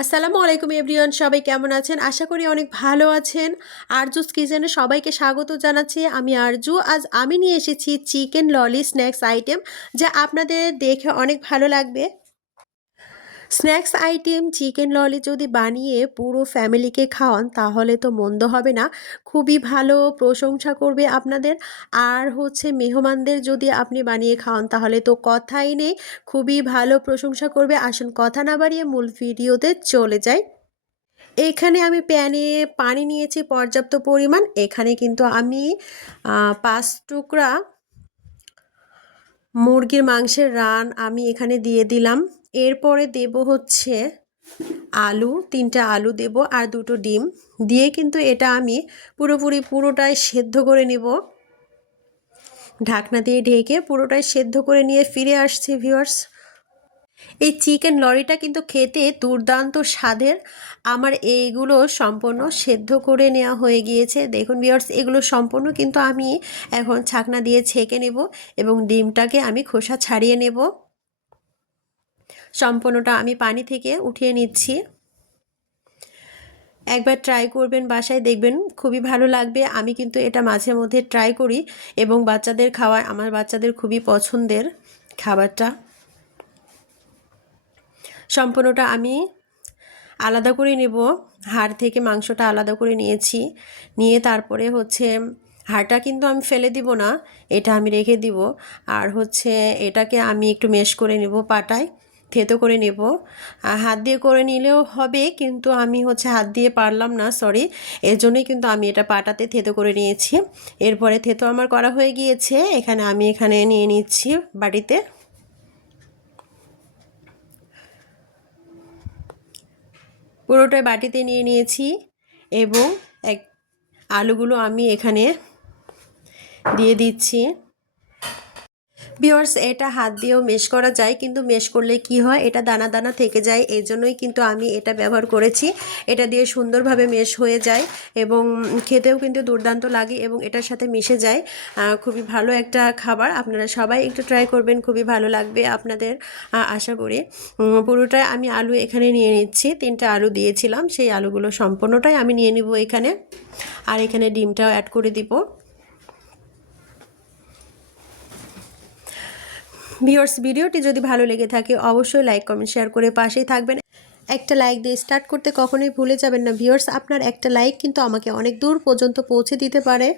আসসালামু আলাইকুম এভরিওয়ান, সবাই কেমন আছেন? আশা করি অনেক ভালো আছেন। আরজুস কিচেনে সবাইকে স্বাগত জানাচ্ছি। আমি আরজু। আজ আমি নিয়ে এসেছি চিকেন ললি স্ন্যাক্স আইটেম, যা আপনাদের দেখে অনেক ভালো লাগবে। স্ন্যাক্স আইটেম, চিকেন ললি যদি বানিয়ে পুরো ফ্যামিলিকে খাওয়ান, তাহলে তো মন্দ হবে না। খুবই ভালো প্রশংসা করবে আপনাদের। আর হচ্ছে মেহমানদের যদি আপনি বানিয়ে খাওয়ান, তাহলে তো কথাই নেই। খুবই ভালো প্রশংসা করবে। আসুন কথা না বাড়িয়ে মূল ভিডিওতে চলে যাই। এখানে আমি প্যানে পানি নিয়েছি, পর্যাপ্ত পরিমাণ। এখানে কিন্তু আমি পাঁচ টুকরা মুরগির মাংসের রান আমি এখানে দিয়ে দিলাম। এরপরে দেব হচ্ছে আলু, তিনটা আলু দেব আর দুটো ডিম। দিয়ে কিন্তু এটা আমি পুরোপুরি পুরোটাই সেদ্ধ করে নেব। ঢাকনা দিয়ে ঢেকে পুরোটাই সেদ্ধ করে নিয়ে ফিরে আসছি ভিউয়ার্স এই চিকেন লরিটা কিন্তু খেতে দুর্দান্ত স্বাদের। আমার এইগুলো সম্পূর্ণ সেদ্ধ করে নেওয়া হয়ে গিয়েছে। দেখুন বিয়ার্স এগুলো সম্পূর্ণ কিন্তু আমি এখন ছাকনা দিয়ে ছেঁকে নেব এবং ডিমটাকে আমি খোসা ছাড়িয়ে নেব। সম্পূর্ণটা আমি পানি থেকে উঠিয়ে নিচ্ছি। একবার ট্রাই করবেন বাসায়, দেখবেন খুবই ভালো লাগবে। আমি কিন্তু এটা মাঝে মধ্যে ট্রাই করি এবং বাচ্চাদের খাওয়ায় আমার বাচ্চাদের খুবই পছন্দের খাবারটা। সম্পূর্ণটা আমি আলাদা করে নেব। হাড় থেকে মাংসটা আলাদা করে নিয়েছি। নিয়ে তারপরে হচ্ছে হাড়টা কিন্তু আমি ফেলে দিব না, এটা আমি রেখে দিব। আর হচ্ছে এটাকে আমি একটু মেশ করে নেব পাটায়। থেতো করে নেব। হাত দিয়ে করে নিলেও হবে, কিন্তু আমি হচ্ছে হাত দিয়ে পারলাম না সরি এর জন্যই কিন্তু আমি এটা পাটাতে থেতো করে নিয়েছি। এরপরে থেতো আমার করা হয়ে গিয়েছে, এখানে আমি এখানে নিয়ে নিচ্ছি বাড়িতে পুরোটাই বাটিতে নিয়ে নিয়েছি এবং এক আলুগুলো আমি এখানে দিয়ে দিচ্ছি। বিয়ার্স এটা হাত দিয়েও মেশ করা যায়, কিন্তু মেশ করলে কি হয়? এটা দানা দানা থেকে যায়, এই জন্যই কিন্তু আমি এটা ব্যবহার করেছি। এটা দিয়ে সুন্দরভাবে মেশ হয়ে যায় এবং খেতেও কিন্তু দুর্দান্ত লাগে এবং এটার সাথে মিশে যায়। খুবই ভালো একটা খাবার। আপনারা সবাই একটু ট্রাই করবেন, খুবই ভালো লাগবে আপনাদের। আশা করি পুরোটাই আমি আলু এখানে নিয়ে নিচ্ছি। তিনটা আলু দিয়েছিলাম, সেই আলুগুলো সম্পূর্ণটাই আমি নিয়ে নিব এখানে। আর এখানে ডিমটাও অ্যাড করে দিব। ভিওর্স ভিডিওটি যদি ভালো লেগে থাকে, অবশ্যই লাইক, কমেন্ট, শেয়ার করে পাশেই থাকবেন। একটা লাইক দিয়ে স্টার্ট করতে কখনোই ভুলে যাবেন না ভিওর্স আপনার একটা লাইক কিন্তু আমাকে অনেক দূর পর্যন্ত পৌঁছে দিতে পারে।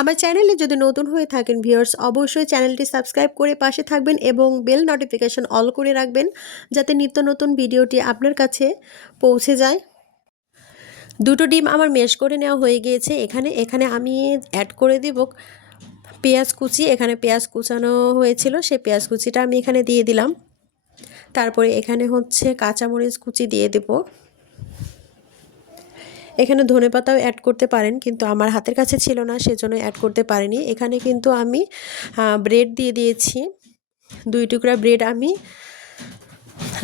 আমার চ্যানেলে যদি নতুন হয়ে থাকেন ভিউয়ার্স, অবশ্যই চ্যানেলটি সাবস্ক্রাইব করে পাশে থাকবেন এবং বেল নোটিফিকেশন অল করে রাখবেন, যাতে নিত্য নতুন ভিডিওটি আপনার কাছে পৌঁছে যায়। দুটো ডিম আমার মেশ করে নেওয়া হয়ে গিয়েছে, এখানে এখানে আমি অ্যাড করে দেব। পেঁয়াজ কুচি, এখানে পেঁয়াজ কুচানো হয়েছিল, সেই পেঁয়াজ কুচিটা আমি এখানে দিয়ে দিলাম। তারপরে এখানে হচ্ছে কাঁচামরিচ কুচি দিয়ে দেব। এখানে ধনে পাতাও অ্যাড করতে পারেন, কিন্তু আমার হাতের কাছে ছিল না, সেজন্য অ্যাড করতে পারিনি। এখানে কিন্তু আমি ব্রেড দিয়ে দিয়েছি। দুই টুকরা ব্রেড আমি,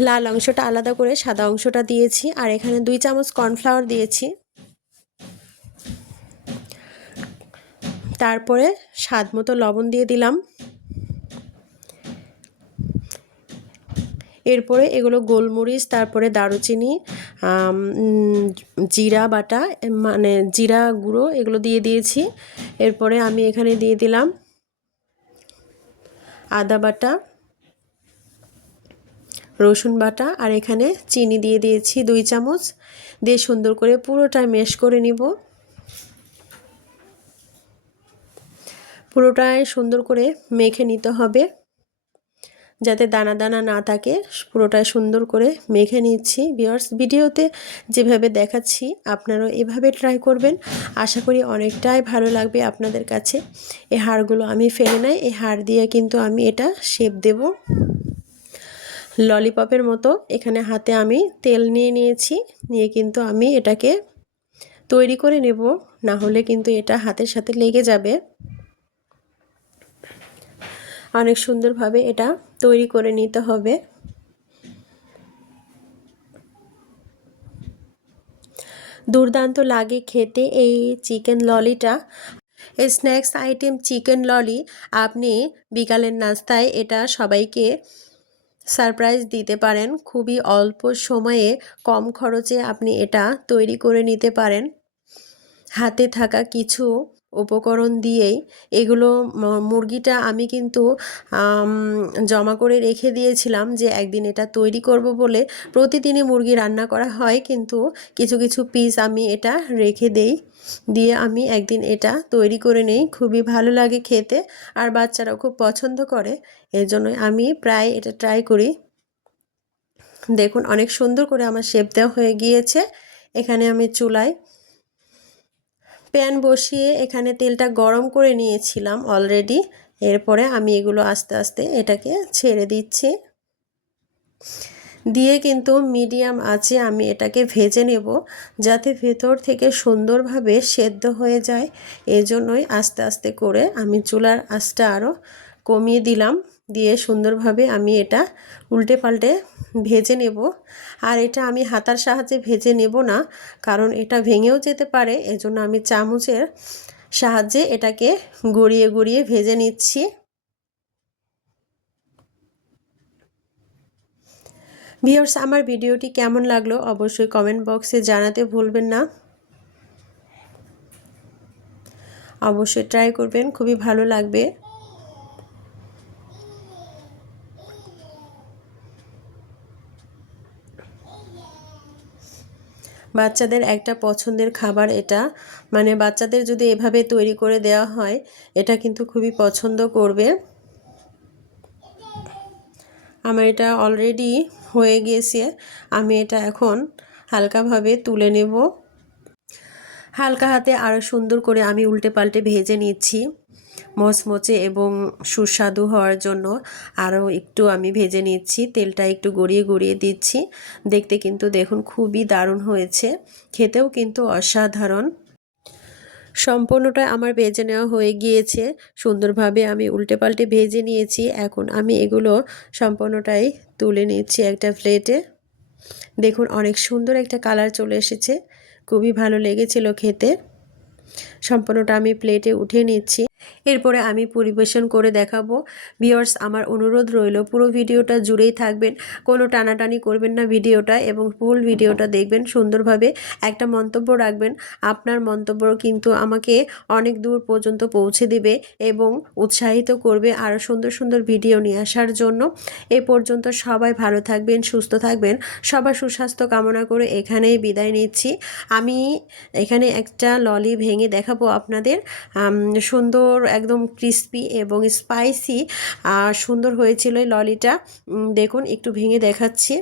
লাল অংশটা আলাদা করে সাদা অংশটা দিয়েছি, আর এখানে দুই চামচ কর্নফ্লাওয়ার দিয়েছি। তারপরে স্বাদ মতো লবণ দিয়ে দিলাম। এরপরে এগুলো গোলমরিচ, তারপরে দারুচিনি জিরা বাটা মানে জিরা গুঁড়ো এগুলো দিয়ে দিয়েছি। এরপরে আমি এখানে দিয়ে দিলাম আদা বাটা, রসুন বাটা আর এখানে চিনি দিয়ে দিয়েছি দুই চামচ। দিয়ে সুন্দর করে পুরোটা মেশ করে নিব। পুরোটাই সুন্দর করে মেখে নিতে হবে। যাতে দানা দানা না থাকে, পুরোটাই সুন্দর করে মেখে নিচ্ছি। বিয়ার্স ভিডিওতে যেভাবে দেখাচ্ছি, আপনারাও এভাবে ট্রাই করবেন। আশা করি অনেকটাই ভালো লাগবে আপনাদের কাছে। এই হাড়গুলো আমি ফেলে নাই এই হাড় দিয়ে কিন্তু আমি এটা শেপ দেব। ললিপপের মতো এখানে হাতে আমি তেল নিয়ে নিয়েছি, নিয়ে কিন্তু আমি এটাকে তৈরি করে নেব। না হলে কিন্তু এটা হাতের সাথে লেগে যাবে। অনেক সুন্দরভাবে এটা তৈরি করে নিতে হবে। দুর্দান্ত লাগে খেতে এই চিকেন ললিটা। এই স্ন্যাক্স আইটেম চিকেন ললি, আপনি বিকালের নাস্তায় এটা সবাইকে সারপ্রাইজ দিতে পারেন। খুবই অল্প সময়ে কম খরচে আপনি এটা তৈরি করে নিতে পারেন। হাতে থাকা কিছু উপকরণ দিয়েই এগুলো মুরগিটা আমি কিন্তু জমা করে রেখে দিয়েছিলাম যে একদিন এটা তৈরি করব বলে। প্রতিদিনই মুরগি রান্না করা হয় কিন্তু কিছু কিছু পিস আমি এটা রেখে দেই। দিয়ে আমি একদিন এটা তৈরি করে নেই। খুবই ভালো লাগে খেতে আর বাচ্চারাও খুব পছন্দ করে। এর জন্যই আমি প্রায় এটা ট্রাই করি। দেখুন অনেক সুন্দর করে আমার শেপ দেওয়া হয়ে গিয়েছে। এখানে আমি চুলায় প্যান বসিয়ে এখানে তেলটা গরম করে নিয়েছিলাম অলরেডি এরপরে আমি এগুলো আস্তে আস্তে এটাকে ছেড়ে দিচ্ছি। দিয়ে কিন্তু মিডিয়াম আছে, আমি এটাকে ভেজে নেব যাতে ভেতর থেকে সুন্দরভাবে সেদ্ধ হয়ে যায়। এজন্যই আস্তে আস্তে করে আমি চুলার আঁচটা আরও কমিয়ে দিলাম। দিয়ে সুন্দরভাবে আমি এটা উল্টে পাল্টে ভেজে নেব। আর এটা আমি হাতার সাহায্যে ভেজে নেব না, কারণ এটা ভেঙেও যেতে পারে। এজন্য আমি চামচের সাহায্যে এটাকে গড়িয়ে গড়িয়ে ভেজে নিচ্ছি। ভিউয়ার্স, আমার ভিডিওটি কেমন লাগল অবশ্যই কমেন্ট বক্সে জানাতে ভুলবেন না। অবশ্যই ট্রাই করবেন, খুবই ভালো লাগবে। বাচ্চাদের একটা পছন্দের খাবার এটা। মানে বাচ্চাদের যদি এভাবে তৈরি করে দেওয়া হয়, এটা কিন্তু খুবই পছন্দ করবে। আমার এটা অলরেডি হয়ে গিয়েছে আমি এটা এখন হালকাভাবে তুলে নেব। হালকা হাতে আরও সুন্দর করে আমি উল্টে পাল্টে ভেজে নিচ্ছি। মচমচে এবং সুস্বাদু হওয়ার জন্য আরও একটু আমি ভেজে নিচ্ছি। তেলটা একটু গড়িয়ে গড়িয়ে দিচ্ছি। দেখতে কিন্তু দেখুন খুবই দারুণ হয়েছে। খেতেও কিন্তু অসাধারণ। সম্পূর্ণটা আমার ভেজে নেওয়া হয়ে গিয়েছে। সুন্দরভাবে আমি উল্টে পাল্টে ভেজে নিয়েছি। এখন আমি এগুলো সম্পূর্ণটাই তুলে নিচ্ছি একটা প্লেটে। দেখুন অনেক সুন্দর একটা কালার চলে এসেছে। খুবই ভালো লেগেছিল খেতে। সম্পূর্ণটা আমি প্লেটে উঠে নিচ্ছি। এরপরে আমি পরিবেশন করে দেখাবো। ভিওর্স আমার অনুরোধ রইল, পুরো ভিডিওটা জুড়েই থাকবেন, কোনো টানাটানি করবেন না ভিডিওটা এবং ফুল ভিডিওটা দেখবেন সুন্দরভাবে। একটা মন্তব্য রাখবেন, আপনার মন্তব্য কিন্তু আমাকে অনেক দূর পর্যন্ত পৌঁছে দেবে এবং উৎসাহিত করবে আরও সুন্দর সুন্দর ভিডিও নিয়ে আসার জন্য। এ পর্যন্ত সবাই ভালো থাকবেন, সুস্থ থাকবেন, সবার সুস্বাস্থ্য কামনা করে এখানেই বিদায় নিচ্ছি। আমি এখানে একটা ললি ভেঙে দেখাবো আপনাদের সুন্দর একদম ক্রিস্পি এবং স্পাইসি সুন্দর হয়েছিল এই ললিটা। দেখুন, একটু ভেঙে দেখাচ্ছি।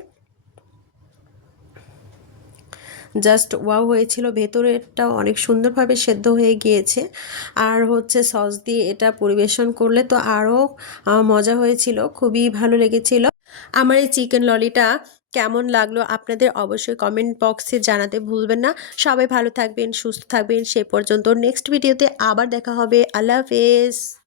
জাস্ট ওয়াও হয়েছিল, ভেতরেরটাও অনেক সুন্দরভাবে সেদ্ধ হয়ে গিয়েছে। আর হচ্ছে সস দিয়ে এটা পরিবেশন করলে তো আরও মজা হয়েছিল, খুবই ভালো লেগেছিল। আমার এই চিকেন ললিটা কেমন লাগল আপনাদের অবশ্যই কমেন্ট বক্সে জানাতে ভুলবেন না। সবাই ভালো থাকবেন, সুস্থ থাকবেন। সে পর্যন্ত নেক্সট ভিডিওতে আবার দেখা হবে। আল্লাহ হাফেজ।